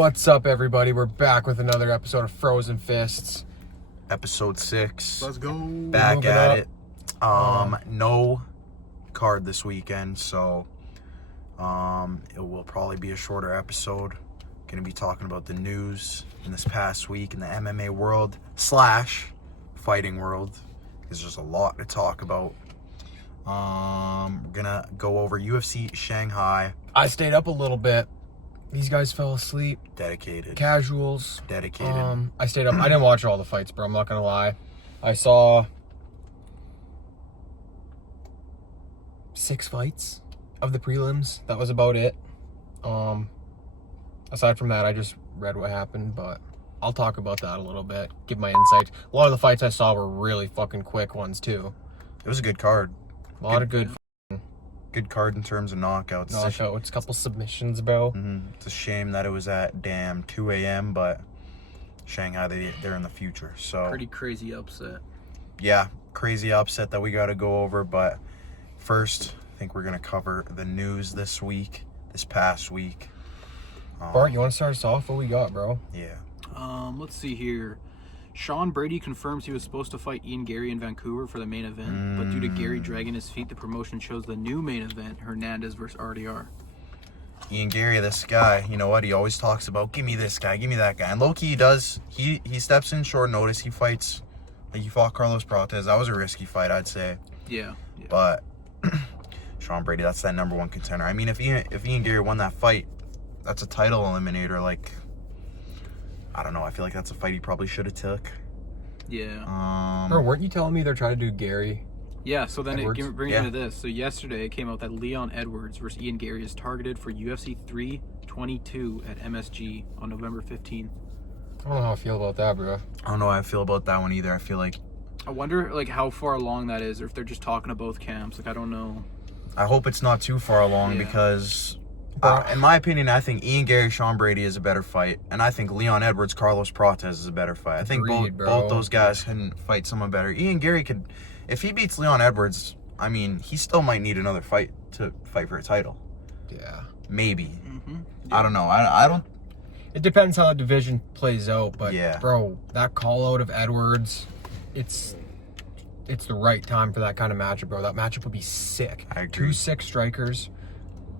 What's up, everybody? We're back with another episode of Frozen Fists. Episode 6. Let's go. Back at it. No card this weekend, so it will probably be a shorter episode. Going to be talking about the news in this past week in the MMA world / fighting world. There's just a lot to talk about. We're going to go over UFC Shanghai. I stayed up a little bit. These guys fell asleep. Dedicated. Casuals. Dedicated. I stayed up. I didn't watch all the fights, bro. I'm not going to lie. I saw 6 fights of the prelims. That was about it. Aside from that, I just read what happened, but I'll talk about that a little bit. Give my insight. A lot of the fights I saw were really fucking quick ones, too. It was a good card. A lot of good card in terms of knockouts. It's a couple submissions, bro. It's a shame that it was at 2 a.m., but Shanghai, they're in the future. So Pretty crazy upset. Yeah, crazy upset that we got to go over. But first, I think we're going to cover the news this past week. Bart, you want to start us off? What we got, bro? Yeah. Let's see here. Sean Brady confirms he was supposed to fight Ian Gary in Vancouver for the main event, but due to Gary dragging his feet, the promotion chose the new main event, Hernandez versus RDR. Ian Gary, this guy, you know what? He always talks about, give me this guy, give me that guy. And low-key, he does. He steps in short notice. He fights. Like, he fought Carlos Prates. That was a risky fight, I'd say. Yeah. But Sean Brady, that's that number 1 contender. I mean, if Ian Gary won that fight, that's a title eliminator. Like, I don't know. I feel like that's a fight he probably should have took. Yeah. Bro, weren't you telling me they're trying to do Gary? Yeah, so then Edwards? it brings me to this. So yesterday it came out that Leon Edwards versus Ian Gary is targeted for UFC 322 at MSG on November 15th. I don't know how I feel about that, bro. I don't know how I feel about that one either. I feel like... I wonder, like, how far along that is, or if they're just talking to both camps. Like, I don't know. I hope it's not too far along because... in my opinion, I think Ian Gary, Sean Brady is a better fight, and I think Leon Edwards, Carlos Prates is a better fight. I think both those guys can fight someone better. Ian Gary could, if he beats Leon Edwards, I mean, he still might need another fight to fight for a title. Yeah, maybe. Yeah. I don't know. I don't. It depends how the division plays out, but yeah, bro, that call out of Edwards, it's the right time for that kind of matchup, bro. That matchup would be sick. I agree. 2 sick strikers.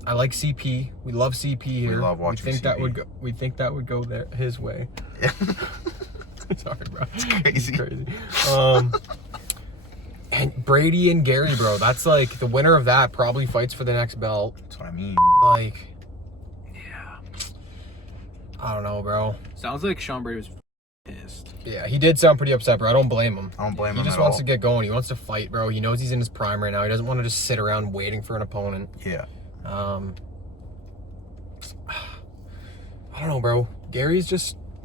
I like CP. We love CP here. We love watching CP. We think that would go there his way. Yeah. Sorry, bro. It's crazy. It's crazy. And Brady and Gary, bro. That's like the winner of that probably fights for the next belt. That's what I mean. Like, Yeah. I don't know, bro. Sounds like Sean Brady was pissed. Yeah, he did sound pretty upset, bro. I don't blame him. I don't blame him. He just wants to get going. He wants to fight, bro. He knows he's in his prime right now. He doesn't want to just sit around waiting for an opponent. Yeah. I don't know, bro. Gary's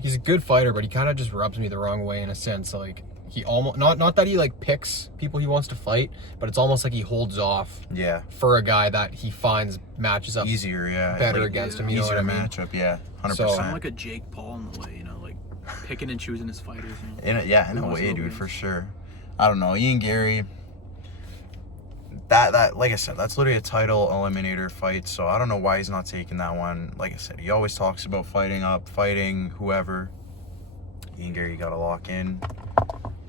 he's a good fighter, but he kind of just rubs me the wrong way in a sense. Like, he almost, not that he like picks people he wants to fight, but it's almost like he holds off for a guy that he finds matches up easier, better against him. You know what I mean? Matchup, yeah, 100%. So, I'm like a Jake Paul in the way, you know, like picking and choosing his fighters. In a way, dude, for sure. I don't know, Ian Gary. That like I said, that's literally a title eliminator fight, so I don't know why he's not taking that one. Like I said, he always talks about fighting whoever. Ian Gary, you gotta lock in.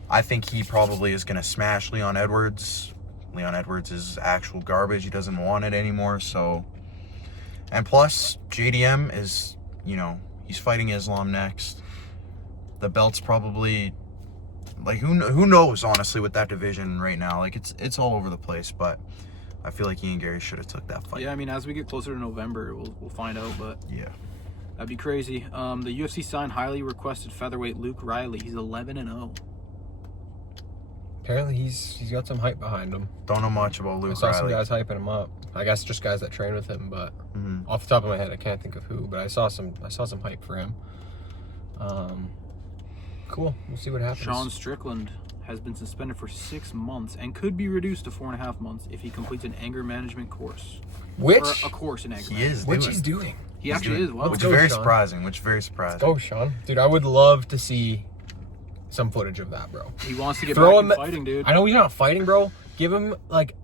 I think he probably is gonna smash Leon Edwards. Leon Edwards is actual garbage. He doesn't want it anymore, so. And plus, JDM is, you know, he's fighting Islam next. The belt's probably... Like, who knows, honestly, with that division right now. Like, it's all over the place, but I feel like Ian Gary should have took that fight. Yeah, I mean, as we get closer to November, we'll find out, but yeah, that'd be crazy. The UFC signed highly requested featherweight Luke Riley. He's 11-0. Apparently, he's got some hype behind him. Don't know much about Luke Riley. I saw some guys hyping him up. I guess just guys that train with him, but off the top of my head, I can't think of who. But I saw some hype for him. Cool. We'll see what happens. Sean Strickland has been suspended for 6 months and could be reduced to 4.5 months if he completes an anger management course. Or a course in anger management. Which he's doing. He actually is. Wow. Which is very surprising. Let's go, Sean. Dude, I would love to see some footage of that, bro. He wants to get back in fighting, dude. I know he's not fighting, bro. Give him, like,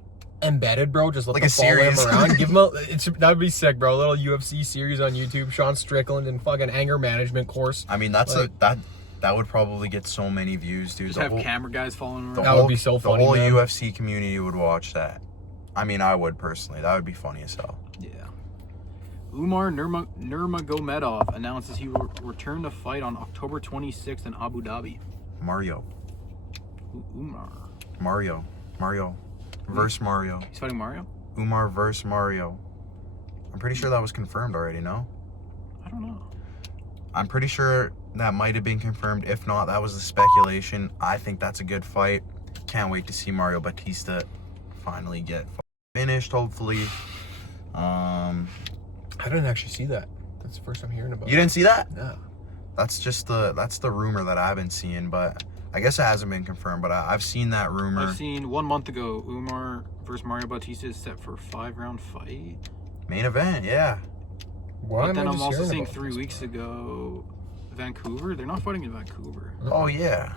embedded, bro. Just let Like them a follow him series. around. Give him a. That'd be sick, bro. A little UFC series on YouTube. Sean Strickland and fucking anger management course. I mean, that's Like- that would probably get so many views, dude. Just have camera guys following the around. That would be so funny, The whole man. UFC community would watch that. I mean, I would personally. That would be funny as hell. Yeah. Umar Nurmagomedov announces he will return to fight on October 26th in Abu Dhabi. Mario. Umar. Versus Mario. He's fighting Mario? Umar versus Mario. I'm pretty sure that was confirmed already, no? I don't know. I'm pretty sure that might have been confirmed. If not, that was the speculation. I think that's a good fight. Can't wait to see Mario Batista finally get finished, hopefully. I didn't actually see that. That's the first time hearing about You didn't see that? No. That's the rumor that I've been seeing, but I guess it hasn't been confirmed, but I've seen that rumor. I've seen 1 month ago, Umar versus Mario Batista is set for a 5-round fight. Main event, yeah. Why But am then I I'm just also hearing seeing about 3 this, weeks bro? ago, Vancouver. They're not fighting in Vancouver. Oh, yeah.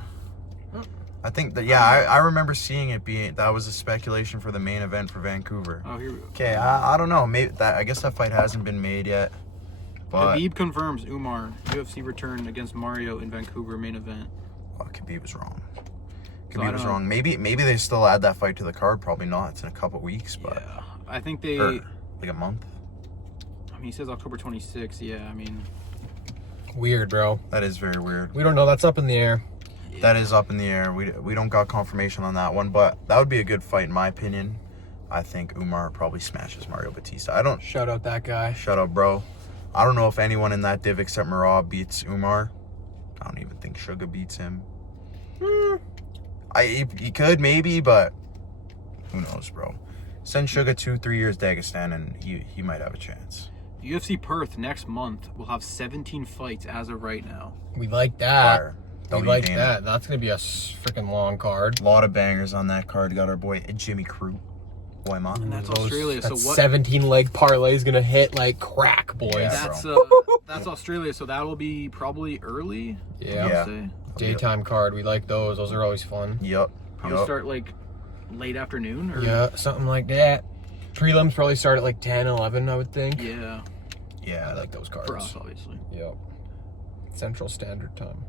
I think that, yeah, I remember seeing it being, that was a speculation for the main event for Vancouver. Oh, here we go. Okay, I don't know. Maybe I guess that fight hasn't been made yet. But Khabib confirms Umar UFC return against Mario in Vancouver main event. Khabib was wrong. So I Khabib was don't know. wrong. Maybe they still add that fight to the card. Probably not. It's in a couple weeks, but Yeah, I think they. or like a month. I mean, he says October 26th. Yeah, I mean, Weird, bro. That is very weird. We don't know. That's up in the air. That is up in the air. We don't got confirmation on that one, but that would be a good fight in my opinion. I think Umar probably smashes Mario Batista. I don't. Shout out that guy. Shut up, bro. I don't know if anyone in that div except Marab beats Umar. I don't even think Suga beats him. He could maybe, but who knows, bro. Send Suga 2-3 years Dagestan and he might have a chance. UFC Perth next month will have 17 fights as of right now. We like that. Fire. We W like Dana. that. That's gonna be a freaking long card. A lot of bangers on that card. Got our boy Jimmy Crew. Boy, ma. And that's Australia. That So what? 17 leg parlay is gonna hit like crack, boys. Yeah. That's Australia. So that will be probably early. Yeah. Yeah. Say. Daytime card. We like those. Those are always fun. Yup. Probably start like late afternoon. Or... Yeah, something like that. Prelims probably start at like 10, 11, I would think. Yeah. Yeah. I like those cards. For us, obviously. Yep. Central Standard Time.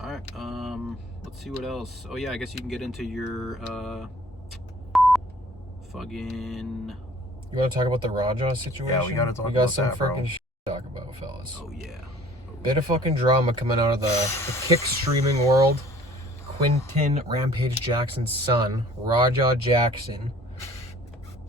All right. Let's see what else. Oh yeah, I guess you can get into your fucking. You want to talk about the Raja situation? Yeah, we gotta talk We got about some that, bro. freaking shit to talk about, fellas. Oh yeah. Bit of fucking drama coming out of the kick streaming world. Quinton Rampage Jackson's son, Raja Jackson,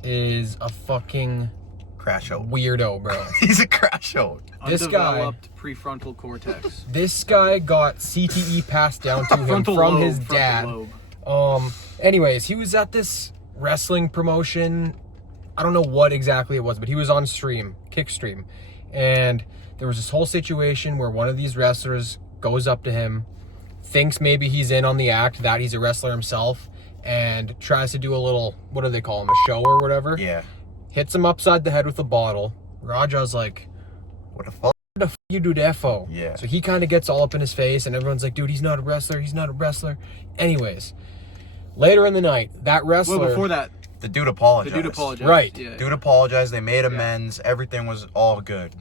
is a fucking Crash out. weirdo, bro. He's a crash out. This guy- Undeveloped prefrontal cortex. This guy got CTE passed down to him Frontal from lobe, his frontal dad. lobe. Anyways, he was at this wrestling promotion. I don't know what exactly it was, but he was on stream, kick stream. And there was this whole situation where one of these wrestlers goes up to him, thinks maybe he's in on the act, that he's a wrestler himself, and tries to do a little, what do they call him, a show or whatever. Yeah. Hits him upside the head with a bottle. Raja's like, What the fuck? what the f you do that for? Yeah. So he kind of gets all up in his face, and everyone's like, dude, he's not a wrestler. He's not a wrestler. Anyways, later in the night, that wrestler. Well, before that, The dude apologized. the dude apologized. Right. Yeah. Dude apologized. They made amends. Everything was all good.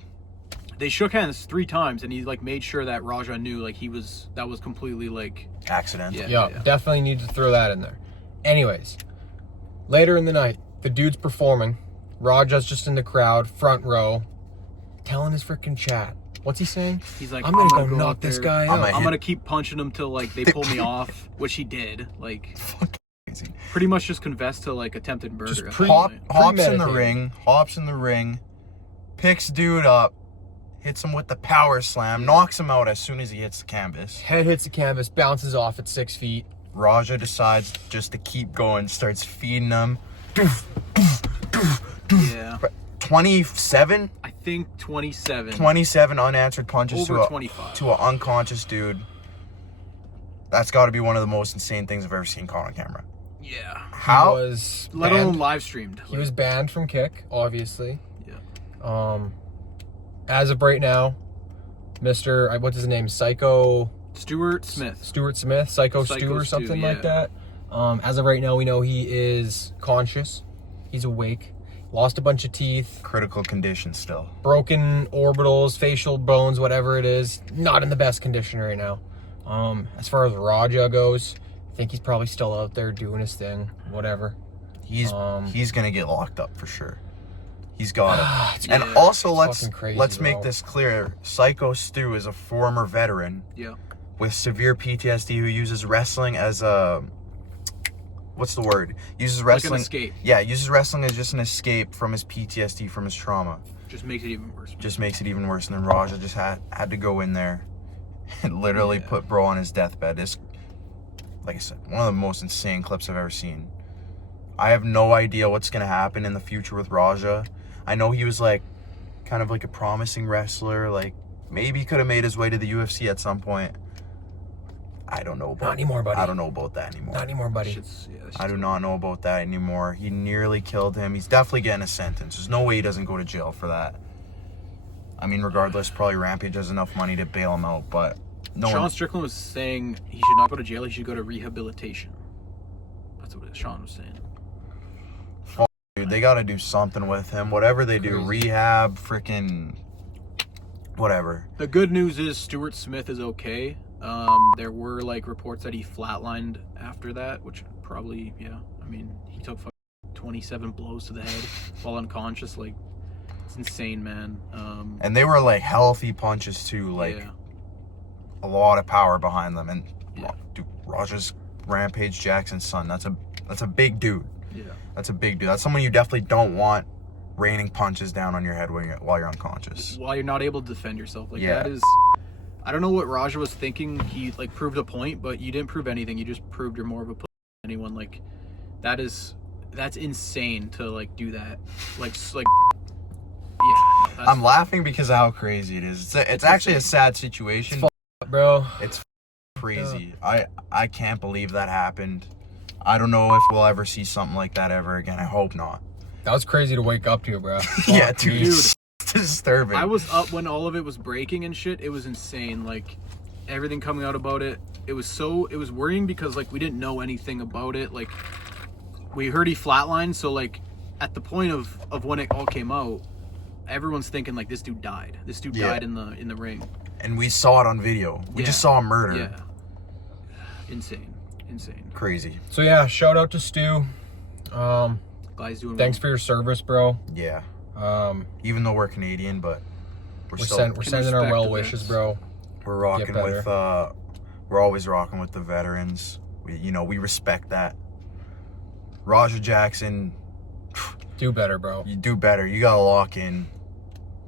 They shook hands 3 times, and he like made sure that Raja knew like that was completely like. Accident. Yeah. Yeah, definitely need to throw that in there. Anyways, later in the night, the dude's performing. Raja's just in the crowd, front row, telling his freaking chat. What's he saying? He's like, I'm gonna go out knock this there. guy I'm out. a- I'm gonna keep punching him till like they pull me off, which he did. Like Crazy. pretty much just confessed to like attempted murder. Just at that pre- point. Hops in the Premeditated. ring, picks dude up, hits him with the power slam, knocks him out as soon as he hits the canvas. Head hits the canvas, bounces off at 6 feet. Raja decides just to keep going, starts feeding him. Yeah, 27 I think 27. unanswered punches Over to 25. an unconscious dude. That's got to be one of the most insane things I've ever seen caught on camera. Yeah, How? He was let banned. alone live streamed. He was banned from kick, obviously. Yeah. As of right now, Mr. What's his name? Psycho Stuart Smith. Psycho Psycho Stu or Stu, something like yeah. that. As of right now, we know he is conscious. He's awake. Lost a bunch of teeth. Critical condition still. Broken orbitals, facial bones, whatever it is. Not in the best condition right now. As far as Raja goes, I think he's probably still out there doing his thing. Whatever. He's gonna get locked up for sure. He's got it. And Yeah, also, it's crazy, let's make bro. this clear. Psycho Stu is a former veteran Yeah. with severe PTSD who uses wrestling as a, what's the word? Uses wrestling. Like an escape. Yeah, uses wrestling as just an escape from his PTSD, from his trauma. Just makes it even worse. Just makes it even worse. And then Raja just had to go in there and literally put bro on his deathbed. This, like I said, one of the most insane clips I've ever seen. I have no idea what's gonna happen in the future with Raja. I know he was like kind of like a promising wrestler, like maybe he could have made his way to the UFC at some point. I don't know about Not anymore, buddy. I don't know about that anymore. Not anymore, buddy. I do not know about that anymore. He nearly killed him. He's definitely getting a sentence. There's no way he doesn't go to jail for that. I mean, regardless, probably Rampage has enough money to bail him out, but no Sean one... Strickland was saying he should not go to jail, he should go to rehabilitation. That's what Sean was saying. Dude, they got to do something with him. Whatever they do, Crazy. rehab, freaking whatever. The good news is Stuart Smith is okay. There were like reports that he flatlined after that, which probably, yeah. I mean, he took 27 blows to the head while unconscious. Like, it's insane, man. And they were like healthy punches too, like yeah. a lot of power behind them. And Yeah. dude, Rogers, Rampage Jackson's son, that's a big dude. Yeah. That's a big dude. That's someone you definitely don't want raining punches down on your head while you're unconscious. While you're not able to defend yourself, like Yeah. that is. I don't know what Raja was thinking. He like proved a point, but you didn't prove anything. You just proved you're more of a pussy than anyone. Like, that's insane to like do that. Like yeah. That's, I'm laughing because of how crazy it is. It's actually a sad situation. Bro. It's crazy. I can't believe that happened. I don't know if we'll ever see something like that ever again. I hope not. That was crazy to wake up to, bro. Yeah, Fuck dude. me. It's disturbing. I was up when all of it was breaking and shit. It was insane. Like, everything coming out about it. It was worrying because like we didn't know anything about it. Like, we heard he flatlined, so like at the point of when it all came out, everyone's thinking like this dude died. This dude died in the ring. And we saw it on video. We just saw a murder. Yeah. Insane. Crazy. So yeah, shout out to Stu. Guy's doing Thanks for your service, bro. Yeah. Even though we're Canadian, but we're sending our respect well the wishes, vets. bro. we're rocking Get with we're always rocking with the veterans. We respect that. Raja Jackson, Do better, bro. you do better. You gotta lock in.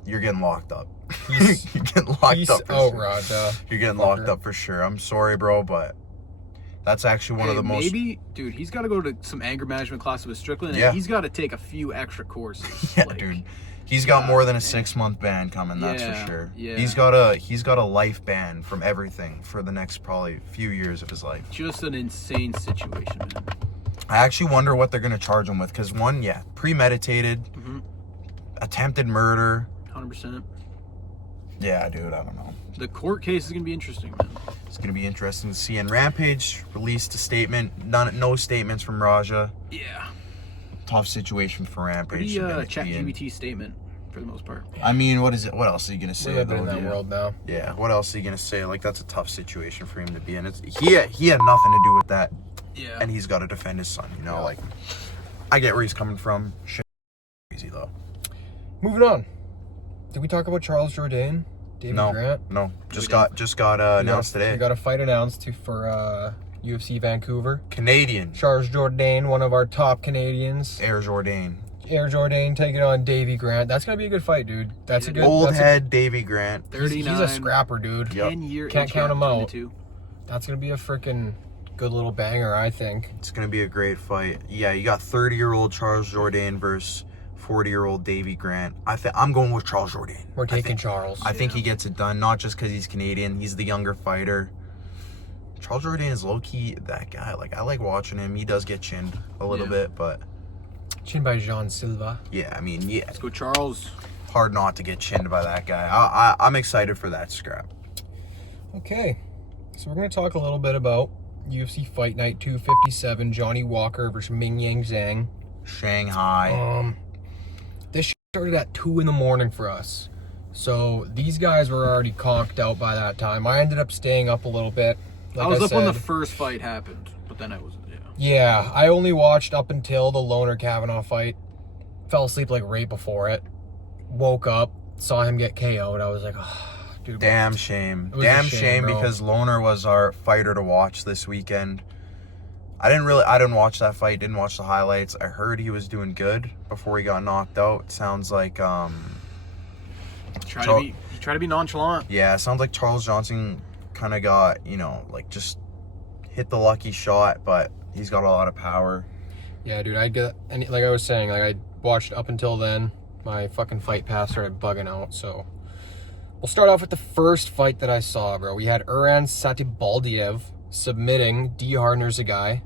You're getting locked up. Peace. You're getting locked Peace up for out, sure. Raja. You're getting Fucker. locked up for sure. I'm sorry, bro, but that's actually one of the most... Maybe, dude, he's got to go to some anger management classes with Strickland, Yeah. and he's got to take a few extra courses. Yeah, like, dude. He's got more than a 6-month ban coming, that's Yeah, for sure. yeah. He's got a life ban from everything for the next probably few years of his life. Just an insane situation, man. I actually wonder what they're gonna charge him with, because one, premeditated, Mhm. attempted murder. 100%. Yeah, dude, I don't know. The court case is going to be interesting, man. It's gonna be interesting to see. And Rampage released a statement. No statements from Raja. Yeah. Tough situation for Rampage. Pretty to be in. ChatGPT statement for the most part. I mean, what is it? What else are you gonna We say? live though, in that dude? world now. Yeah. What else are you gonna say? Like, that's a tough situation for him to be in. He had nothing to do with that, Yeah. and he's got to defend his son. Like, I get where he's coming from. Shit, crazy though. Moving on. Did we talk about Charles Jourdain? David Grant? No. Just We got announced We today. got a fight announced for UFC Vancouver. Canadian. Charles Jourdain, one of our top Canadians. Air Jourdain. Air Jourdain taking on Davy Grant. That's gonna be a good fight, dude. That's a good Old that's head Davy Grant. he's 39. a scrapper, dude. Yep. 10-year Can't count him out. 22. That's gonna be a freaking good little banger, I think. It's gonna be a great fight. Yeah, you got 30-year-old Charles Jourdain versus 40-year-old Davy Grant. I'm going with Charles Jourdain. We're taking Charles. I think he gets it done, not just because he's Canadian. He's the younger fighter. Charles Jourdain is low-key that guy. Like, I like watching him. He does get chinned a little bit, but Chin by Jean Silva. yeah, I mean, yeah, Let's go, Charles. hard not to get chinned by that guy. I'm excited for that scrap. Okay, so we're gonna talk a little bit about UFC Fight Night 257, Johnny Walker versus Ming Yang Zhang. Shanghai. This shit started at 2 in the morning for us. So these guys were already conked out by that time. I ended up staying up a little bit. I was up when the first fight happened, but then I wasn't. Yeah, I only watched up until the Loner Kavanaugh fight. Fell asleep like right before it. Woke up, saw him get KO'd. I was like, oh, dude. Damn shame. It was a Damn shame, shame bro. because Loner was our fighter to watch this weekend. I didn't watch that fight, didn't watch the highlights. I heard he was doing good before he got knocked out. Sounds like Try to be nonchalant. yeah, it sounds like Charles Johnson kind of got, like just hit the lucky shot, but he's got a lot of power. Yeah, dude, and like I was saying, like I watched up until then. My fucking fight pass started bugging out, so we'll start off with the first fight that I saw, bro. We had Uran Satibaldiev submitting D. Hardner-Zagai.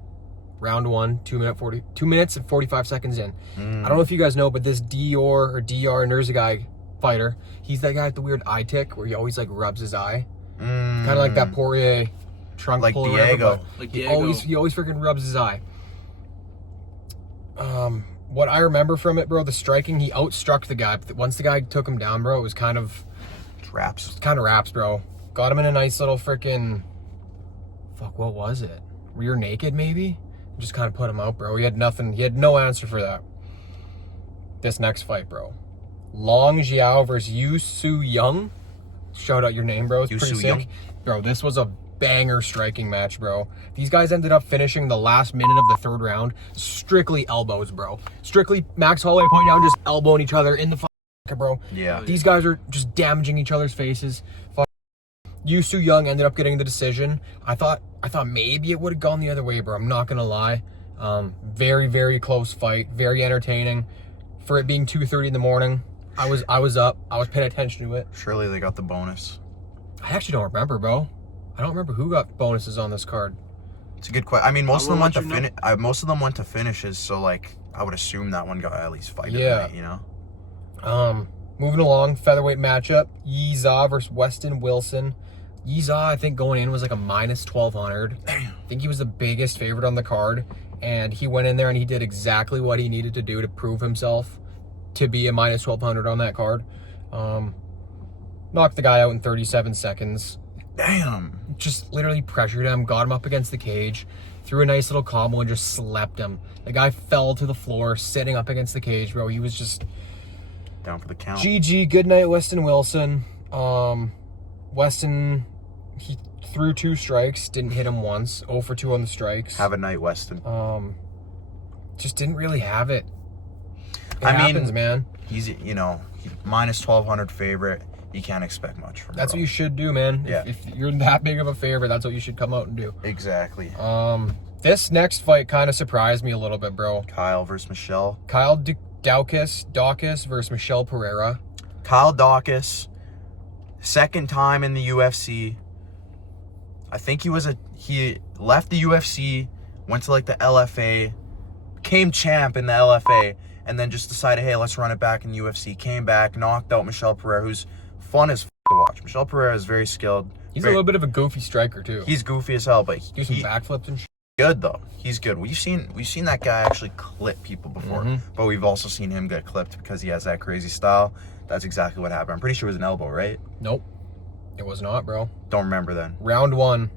Round 1, 2 minutes and 45 seconds in. I don't know if you guys know, but this DR Nurzagai fighter, he's that guy with the weird eye tick where he always like rubs his eye. Kind of like that Poirier trunk Like pull or Diego. whatever, but he always freaking rubs his eye. What I remember from it, bro, the striking, he outstruck the guy. But once the guy took him down, bro, it was kind of Traps. wraps, bro. Got him in a nice little freaking, what was it? Rear naked, maybe? Just kind of put him out, bro. He had nothing. He had no answer for that. This next fight, bro. Long Jiao versus Yu Su Young. Shout out your name, bro. It's pretty sick. Young. Bro, this was a banger striking match, bro. These guys ended up finishing the last minute of the third round. Strictly elbows, bro. Strictly Max Holloway point down, just elbowing each other in the fucking, bro. Yeah. These guys are just damaging each other's faces. Yu Su Young ended up getting the decision. I thought maybe it would have gone the other way, bro. I'm not gonna lie. Very, very close fight. Very entertaining. For it being 2:30 in the morning, I was up. I was paying attention to it. Surely they got the bonus. I actually don't remember, bro. I don't remember who got bonuses on this card. It's a good question. I mean, most of them went to finish. most of them went to finishes, so like I would assume that one got at least fight of the Yeah. night, Moving along, featherweight matchup: Yi Za versus Weston Wilson. Yi Za, I think going in was like a minus 1200. I think he was the biggest favorite on the card, and he went in there and he did exactly what he needed to do to prove himself to be a minus 1200 on that card. Knocked the guy out in 37 seconds. Damn. Just literally pressured him, got him up against the cage, threw a nice little combo and just slept him. The guy fell to the floor, sitting up against the cage, bro. He was just Down for the count. GG. Good night, Weston Wilson. Weston, he threw 2 strikes, didn't hit him once. 0 for 2 on the strikes. Have a night, Weston. Just didn't really have it. It I mean, happens, man. He's minus 1200 favorite. You can't expect much from him. That's what you should do, man. Yeah. If you're that big of a favorite, that's what you should come out and do. Exactly. This next fight kind of surprised me a little bit, bro. Kyle versus Michelle. Kyle Dawkins versus Michelle Pereira. Kyle Dawkins, second time in the UFC. I think he left the UFC, went to like the LFA, became champ in the LFA, and then just decided, hey, let's run it back in the UFC. Came back, knocked out Michelle Pereira, who's fun as to watch. Michelle Pereira is very skilled. He's a little bit of a goofy striker too. He's goofy as hell, but Do some backflips and shit. good though. He's good. We've seen that guy actually clip people before, but we've also seen him get clipped because he has that crazy style. That's exactly what happened. I'm pretty sure it was an elbow, right? Nope. It was not, bro. Don't remember then. Round 1,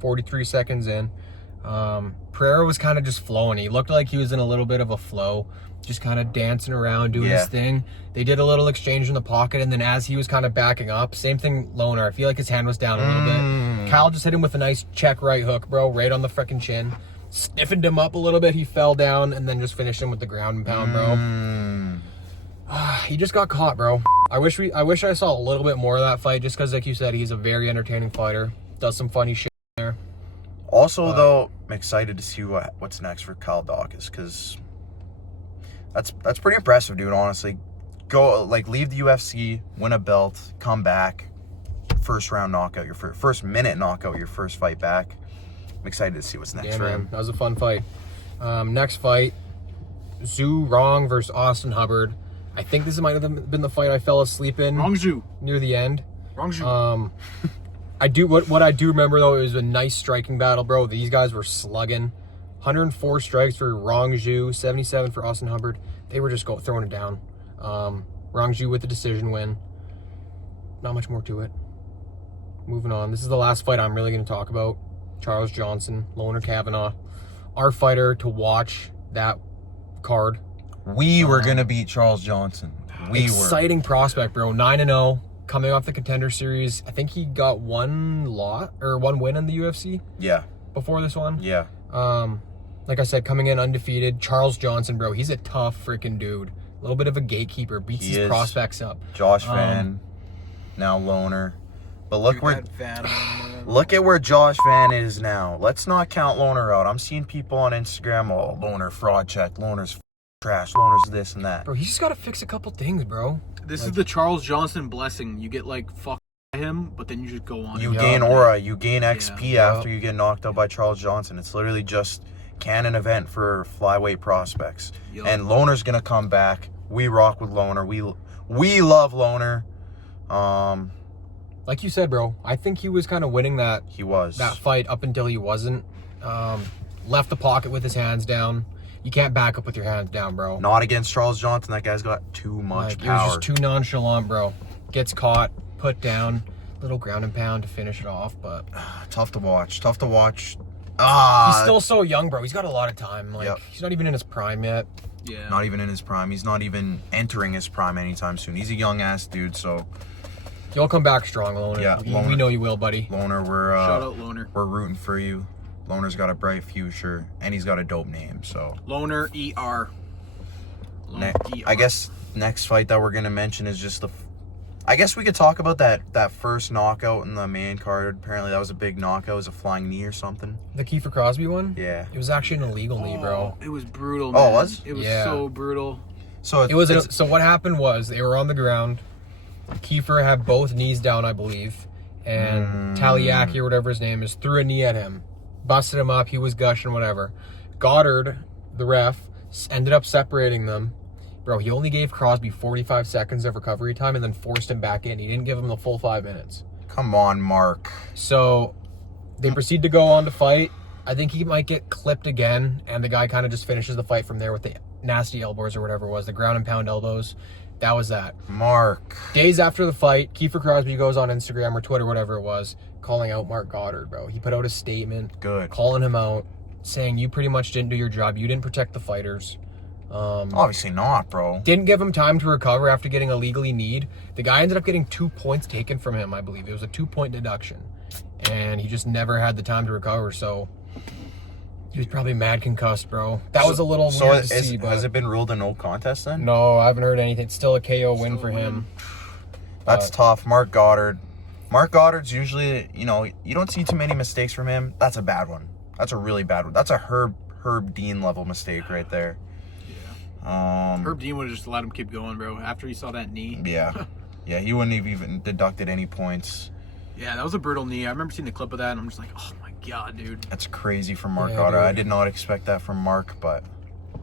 43 seconds in. Pereira was kind of just flowing. He looked like he was in a little bit of a flow, just kind of dancing around, doing his thing. They did a little exchange in the pocket, and then as he was kind of backing up, same thing, Loner. I feel like his hand was down a little bit. Kyle just hit him with a nice check right hook, bro, right on the freaking chin. Stiffened him up a little bit. He fell down, and then just finished him with the ground and pound, bro. He just got caught, bro. I wish I saw a little bit more of that fight, just because, like you said, he's a very entertaining fighter. Does some funny shit there. Also, though, I'm excited to see what's next for Kyle Dawkins, because that's pretty impressive, dude. Honestly, leave the UFC, win a belt, come back, first minute knockout your first fight back. I'm excited to see what's next for him. That was a fun fight. Next fight, Zhu Rong versus Austin Hubbard. I think this might have been the fight I fell asleep in. Wrong Zhu. Near the end. Wrong Zhu. I do what I do remember though, it was a nice striking battle, bro. These guys were slugging. 104 strikes for Rong Zhu, 77 for Austin Hubbard. They were just throwing it down. Rong Zhu with the decision win. Not much more to it. Moving on. This is the last fight I'm really going to talk about. Charles Johnson, Loner Kavanaugh. Our fighter to watch that card. We were going to beat Charles Johnson. Exciting prospect, bro. 9-0. Coming off the Contender Series. I think he got one win in the UFC. Yeah. Before this one. Yeah. Like I said, coming in undefeated. Charles Johnson, bro. He's a tough freaking dude. A little bit of a gatekeeper. Beats his prospects up. Josh Van, now Loner. But look at where Josh Van is now. Let's not count Loner out. I'm seeing people on Instagram, oh, Loner fraud check, Loner's trash, Loner's this and that. Bro, he's just got to fix a couple things, bro. This is the Charles Johnson blessing. You get like fuck him, but then you just go on. You gain aura, you gain XP after you get knocked out by Charles Johnson. It's literally just canon event for flyweight prospects. And Loner's gonna come back. We rock with Loner. We love Loner. Like you said, bro, I think he was kind of winning that fight up until he wasn't. Left the pocket with his hands down. You can't back up with your hands down, bro. Not against Charles Johnson. That guy's got too much power. He was just too nonchalant, bro. Gets caught, put down, little ground and pound to finish it off, but tough to watch. He's still so young, bro. He's got a lot of time. He's not even in his prime yet. Yeah. Not even in his prime. He's not even entering his prime anytime soon. He's a young ass dude, so you'll come back strong, Loner. Yeah, Loner. We know you will, buddy. Loner, shout out Loner. We're rooting for you. Loner's got a bright future, and he's got a dope name. So Loner ER. I guess next fight that we're gonna mention is just I guess we could talk about that first knockout in the main card. Apparently, that was a big knockout. It was a flying knee or something. The Kiefer Crosby one? Yeah. It was actually an illegal knee, bro. It was brutal, man. Oh, it was? It was so brutal. So so what happened was they were on the ground. Kiefer had both knees down, I believe, and Taliaki or whatever his name is threw a knee at him, busted him up. He was gushing, whatever. Goddard, the ref, ended up separating them. Bro, he only gave Crosby 45 seconds of recovery time and then forced him back in. He didn't give him the full 5 minutes. Come on, Mark. So they proceed to go on to fight. I think he might get clipped again, and the guy kind of just finishes the fight from there with the nasty elbows or whatever it was, the ground and pound elbows. That was that. Mark. Days after the fight, Kiefer Crosby goes on Instagram or Twitter, whatever it was, calling out Mark Goddard, bro. He put out a statement. Good. Calling him out, saying you pretty much didn't do your job. You didn't protect the fighters. Obviously not, bro. Didn't give him time to recover after getting illegally kneed. The guy ended up getting 2 points taken from him, I believe. It was a 2-point deduction. And he just never had the time to recover, so he was probably mad concussed, bro. That was a little weird to see, but has it been ruled a no contest then? No, I haven't heard anything. It's still a KO win for him. That's tough. Mark Goddard. Mark Goddard's usually, you don't see too many mistakes from him. That's a bad one. That's a really bad one. That's a Herb Dean level mistake right there. Herb Dean would have just let him keep going, bro. After he saw that knee. Yeah. Yeah, he wouldn't have even deducted any points. Yeah, that was a brutal knee. I remember seeing the clip of that, and I'm just like, oh my god, dude. That's crazy from Mark Goddard. Dude. I did not expect that from Mark, but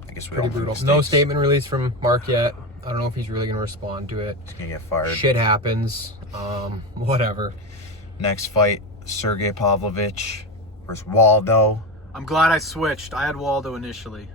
I guess we all brutal. No statement released from Mark yet. I don't know if he's really going to respond to it. He's going to get fired. Shit happens. Whatever. Next fight, Sergey Pavlovich versus Waldo. I'm glad I switched. I had Waldo initially.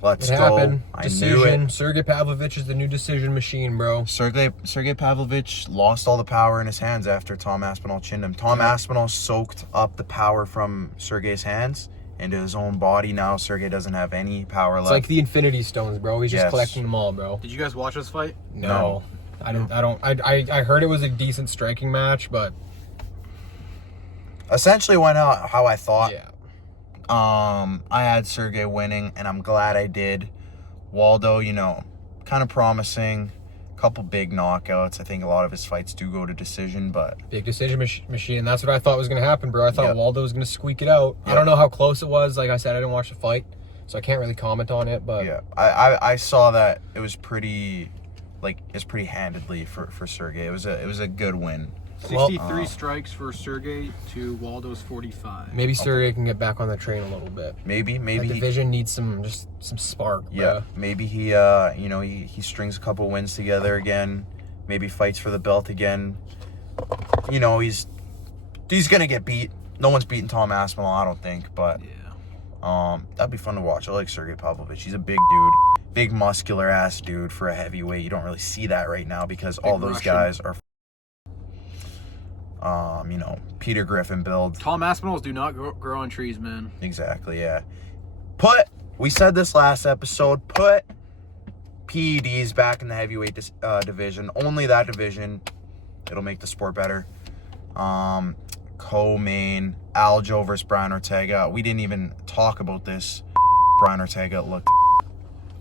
Let's go. Decision. Sergey Pavlovich is the new decision machine, bro. Sergey Pavlovich lost all the power in his hands after Tom Aspinall chinned him. Tom Aspinall soaked up the power from Sergey's hands into his own body. Now Sergey doesn't have any power left. It's like the Infinity Stones, bro. He's just collecting them all, bro. Did you guys watch this fight? No. I I heard it was a decent striking match, but essentially went out how I thought. Yeah. I had Sergey winning, and I'm glad I did. Waldo, kind of promising. Couple big knockouts. I think a lot of his fights do go to decision, but big decision machine. That's what I thought was going to happen, bro. I thought Waldo was going to squeak it out. I don't know how close it was. Like I said, I didn't watch the fight, so I can't really comment on it. But yeah, I saw that it was pretty, it's pretty handedly for Sergey. It was a good win. 63 strikes for Sergey to Waldo's 45. Maybe Sergey can get back on the train a little bit. Maybe the division needs some spark. Yeah, maybe he he strings a couple wins together again. Maybe fights for the belt again. He's gonna get beat. No one's beating Tom Aspinall, I don't think. But That'd be fun to watch. I like Sergey Pavlovich. He's a big dude, big muscular ass dude for a heavyweight. You don't really see that right now because all those Russian. guys are, Peter Griffin build. Tall Aspinalls do not grow on trees, man. Exactly, yeah. We said this last episode, put PEDs back in the heavyweight division. Only that division. It'll make the sport better. Co-main, Aljo versus Brian Ortega. We didn't even talk about this. Brian Ortega looked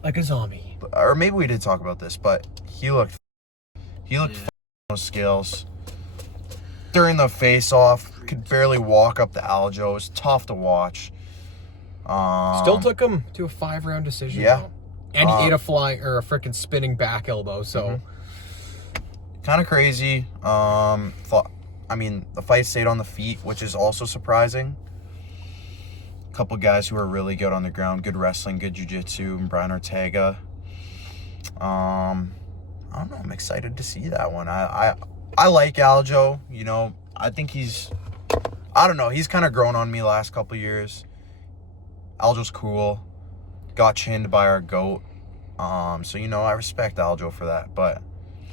like a zombie. Or maybe we did talk about this, but he looked on those scales. During the face-off, could barely walk up to Aljo. It was tough to watch. Still took him to a 5-round decision. Yeah. Though. And he ate a freaking spinning back elbow, so. Kind of crazy. The fight stayed on the feet, which is also surprising. A couple guys who are really good on the ground, good wrestling, good jiu-jitsu, and Brian Ortega. I don't know. I'm excited to see that one. I like Aljo. I think he's kind of grown on me the last couple years. Aljo's cool. Got chinned by our GOAT. So I respect Aljo for that, but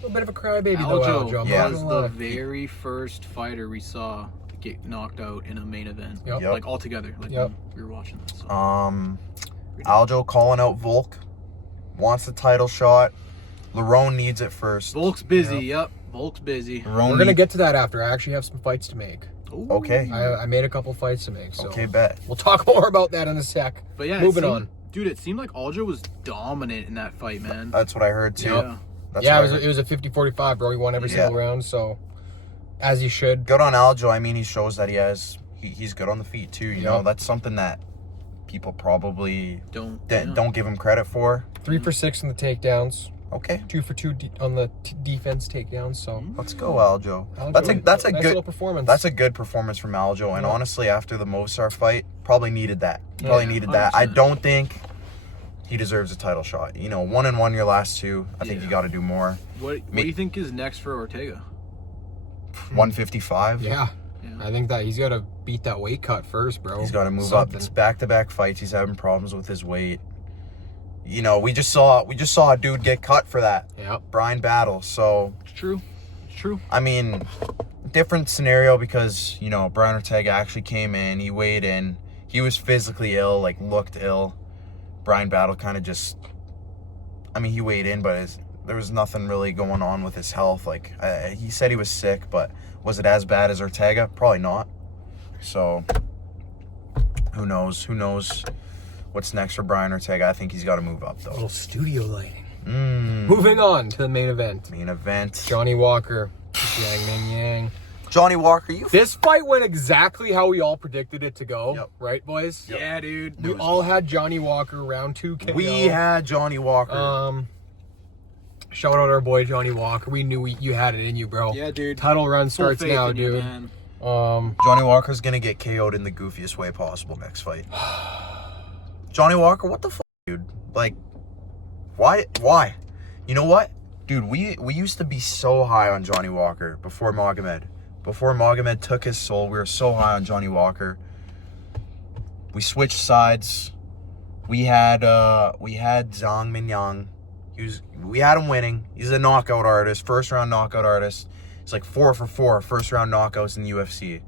a bit of a crybaby though, Aljo. Was the very first fighter we saw get knocked out in a main event. Yep. Like all together. Like when we were watching this. So. Aljo calling out Volk. Wants the title shot. Lerone needs it first. Volk's busy, yep. Volk's busy. We're going to get to that after. I actually have some fights to make. Ooh. Okay. I made a couple fights to make, so. Okay, bet. We'll talk more about that in a sec. But yeah, moving on. Dude, it seemed like Aljo was dominant in that fight, man. That's what I heard too. Yeah. It was a 50-45, bro. He won every single round, so as he should. Good on Aljo. He shows that he's good on the feet too. You know, that's something that people probably don't give him credit for. 3 for 6 in the takedowns. Okay. 2 for 2 on the defense takedowns. So let's go, Aljo. That's a nice good little performance. That's a good performance from Aljo. And honestly, after the Mosar fight, probably needed that. I don't think he deserves a title shot. 1-1 your last 2. I think you got to do more. What do you think is next for Ortega? 155. Yeah. I think that he's got to beat that weight cut first, bro. He's got to move up. It's back-to-back fights. He's having problems with his weight. We just saw a dude get cut for that. Yep. Brian Battle. So it's true. Different scenario because Brian Ortega actually came in. He weighed in. He was physically ill, looked ill. Brian Battle kind of just. He weighed in, but there was nothing really going on with his health. He said he was sick, but was it as bad as Ortega? Probably not. So who knows? What's next for Brian Ortega? I think he's got to move up, though. A little studio lighting. Moving on to the main event. Johnny Walker. Yang Ming Yang. Johnny Walker, This fight went exactly how we all predicted it to go. Right, boys? Yep. Yeah, dude. We all had Johnny Walker round 2 KO. We had Johnny Walker. Shout out our boy Johnny Walker. We knew you had it in you, bro. Yeah, dude. Title run starts now, dude. Johnny Walker's gonna get KO'd in the goofiest way possible next fight. Johnny Walker, what the fuck, dude? Why? You know what? Dude, we used to be so high on Johnny Walker before Magomed. Before Magomed took his soul, we were so high on Johnny Walker. We switched sides. We had Zhang Mingyang. We had him winning. He's a knockout artist, first-round knockout artist. He's 4 for 4 first-round knockouts in the UFC.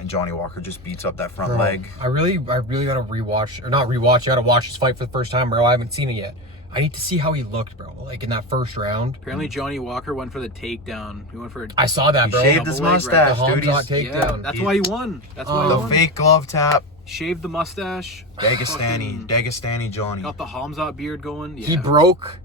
And Johnny Walker just beats up that front leg. I really gotta rewatch, or not rewatch. I gotta watch this fight for the first time, bro. I haven't seen it yet. I need to see how he looked, bro. In that first round. Apparently, Johnny Walker went for the takedown. He went for. I saw that, bro. He shaved his mustache, dude. Takedown. Yeah, that's why he won. That's why he won. The fake glove tap. Shaved the mustache. Dagestani Johnny. Got the Hamzat beard going. Yeah. He broke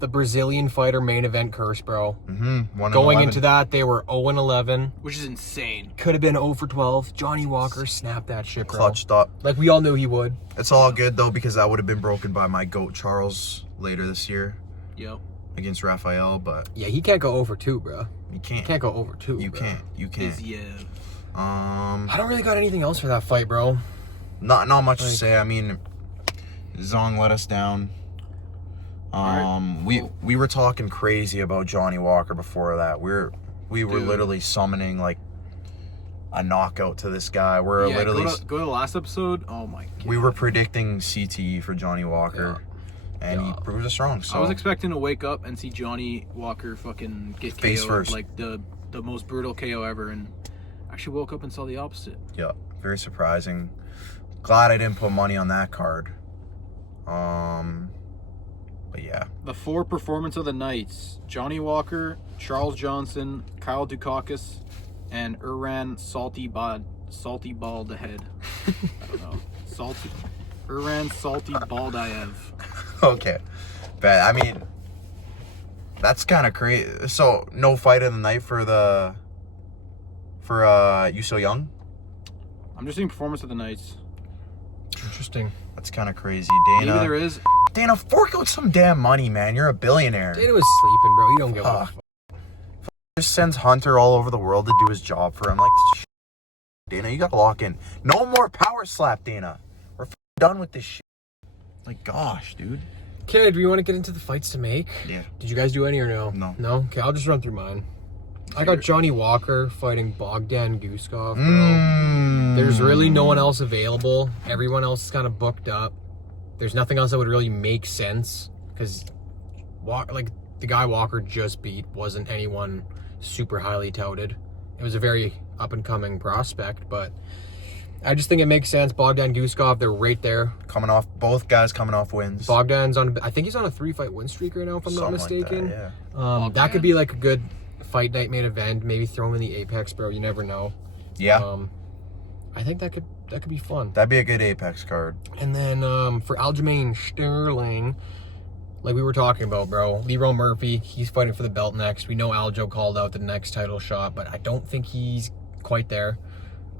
the Brazilian fighter main event curse, bro. Mm-hmm. Going into that, they were 0-11. Which is insane. Could have been 0 for 12. Johnny Walker snapped that shit, bro. Clutched up. We all knew he would. It's all good, though, because that would have been broken by my GOAT, Charles, later this year. Yep. Against Rafael, but... Yeah, he can't go 0 for 2, bro. You can't. He can't go 0 for 2, You bro. can't. You can't. I don't really got anything else for that fight, bro. Not much to say. Zong let us down. We were talking crazy about Johnny Walker before that. We were literally summoning a knockout to this guy. We're Yeah, literally go to the last episode. Oh my god. we were predicting CTE for Johnny Walker, and he proved us wrong. So I was expecting to wake up and see Johnny Walker fucking get Face KO'd, first. like the most brutal KO ever, and actually woke up and saw the opposite. yeah, very surprising. Glad I didn't put money on that card. But yeah, The 4 performance of the nights: Johnny Walker, Charles Johnson, Kyle Dukakis, and Salty Bald Ahead. I don't know. Salty Baldayev. okay, but I mean, that's kind of crazy. So no fight of the night for You So Young. I'm just seeing performance of the nights. Interesting. That's kind of crazy, Maybe Dana. there is. Dana, fork out some damn money, man. You're a billionaire. Dana was sleeping, bro. He don't give a fuck. Just sends Hunter all over the world to do his job for him. Like, Dana, you gotta lock in. No more power slap, Dana. We're done with this shit. Like, gosh, dude. Okay, do we want to get into the fights to make? Yeah. Did you guys do any or no? No. No? Okay, I'll just run through mine. I got Johnny Walker fighting Bogdan Guskov, bro. There's really no one else available. Everyone else is kind of booked up. There's nothing else that would really make sense because, like, the guy Walker just beat wasn't anyone super highly touted. It was a very up-and-coming prospect, but I just think it makes sense. Bogdan Guskov, they're right there. Both guys coming off wins. Bogdan's I think he's on a 3-fight win streak right now, if I'm not mistaken. Like that, yeah. That could be like a good fight night main event. Maybe throw him in the Apex, bro. You never know. Yeah. I think that could be fun. That'd be a good Apex card. And then for Aljamain Sterling, like we were talking about, bro, Leroy Murphy, he's fighting for the belt next. We know Aljo called out the next title shot, but I don't think he's quite there.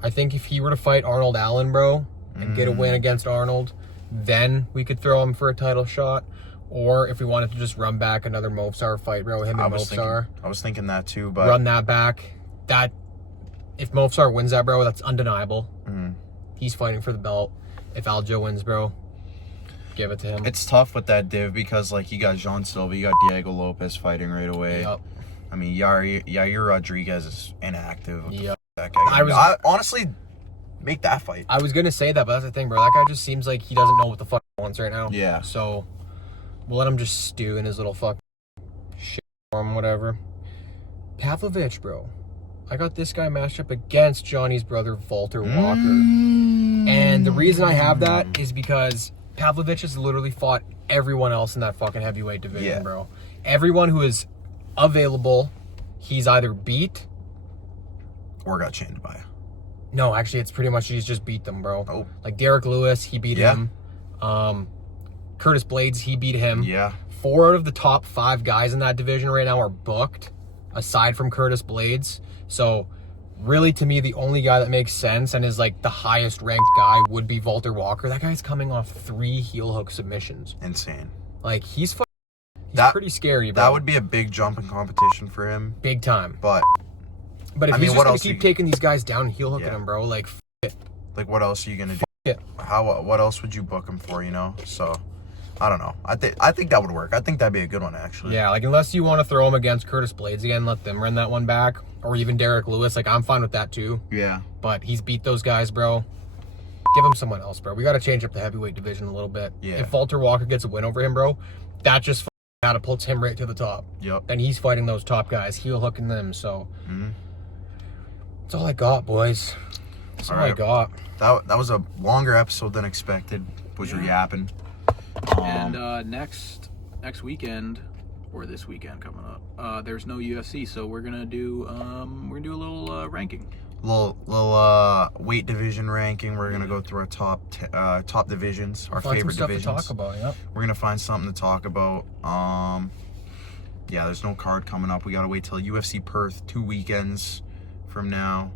I think if he were to fight Arnold Allen, bro, and get a win against Arnold, then we could throw him for a title shot. Or if we wanted to just run back another Mofsar fight, bro, him and Mofsar. I was thinking that too, but run that back. If Mofsar wins that, bro, that's undeniable. He's fighting for the belt. If Aljo wins, bro, give it to him. it's tough with that div because, like, you got Jean Silva, you got Diego Lopez fighting right away. Yep. I mean, Yair Rodriguez is inactive. Yep. That guy. I honestly make that fight. I was gonna say that, but that's the thing, bro. That guy just seems like he doesn't know what the fuck he wants right now. Yeah. So we'll let him just stew in his little fuck shit form, whatever. Pavlovich, bro. I got this guy matched up against Johnny's brother, Walter Walker. And the reason I have that is because Pavlovich has literally fought everyone else in that fucking heavyweight division, bro. Everyone who is available, he's either beat or got chained by. No, actually, it's pretty much he's just beat them, bro. Oh. Like Derek Lewis, he beat him. Curtis Blades, he beat him. Yeah. 4 out of the top 5 guys in that division right now are booked, aside from Curtis Blades. So, really, to me, the only guy that makes sense and is like the highest ranked guy would be Walter Walker. That guy's coming off 3 heel hook submissions. Insane. Like, he's pretty scary, bro. That would be a big jump in competition for him. Big time. But if he's just gonna keep taking these guys down and heel hooking them, bro, like, it. Like, what else are you gonna do? It. What else would you book him for? You know, so I don't know. I think that would work. I think that'd be a good one, actually. Yeah, like, unless you want to throw him against Curtis Blades again, let them run that one back, or even Derek Lewis. Like, I'm fine with that too. Yeah. But he's beat those guys, bro. Give him someone else, bro. We got to change up the heavyweight division a little bit. Yeah. If Walter Walker gets a win over him, bro, that just catapults him right to the top. Yep. Then he's fighting those top guys, heel hooking them. So that's all I got, boys. That's all I got. That was a longer episode than expected. Was yapping. And next weekend, or this weekend coming up, there's no UFC, so we're gonna do a little ranking. Little weight division ranking. We're gonna go through our top divisions, our favorite divisions. To talk about, yep. We're gonna find something to talk about. Yeah, there's no card coming up. We gotta wait till UFC Perth 2 weekends from now.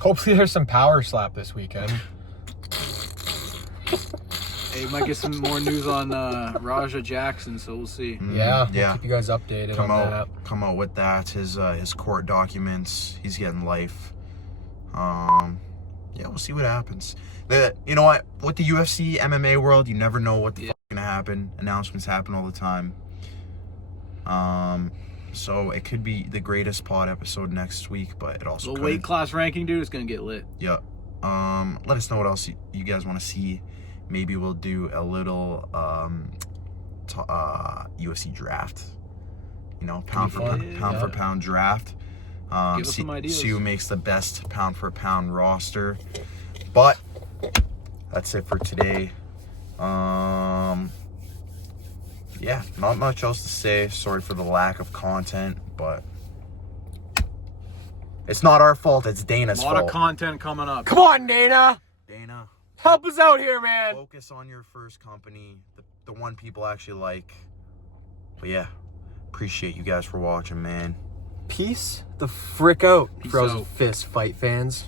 Hopefully there's some power slap this weekend. Hey, we might get some more news on Raja Jackson, so we'll see. Yeah, we'll keep you guys updated on that. Come out with that. His court documents. He's getting life. Yeah, we'll see what happens. You know what? With the UFC, MMA world, you never know what the fuck's gonna happen. Announcements happen all the time. So it could be the greatest pod episode next week, but it also The could. weight class ranking, dude, is gonna get lit. Yeah. Let us know what else you guys want to see. Maybe we'll do a little UFC draft. You know, pound for pound draft. Give us some ideas. See who makes the best pound for pound roster. But that's it for today. Yeah, not much else to say. Sorry for the lack of content, but it's not our fault. It's Dana's A fault. lot of content coming up. Come on, Dana. Dana, Help us out here, man. focus on your first company, the one people actually like. But yeah, appreciate you guys for watching, man. Peace the frick out, Peace Frozen out. Fist fight fans.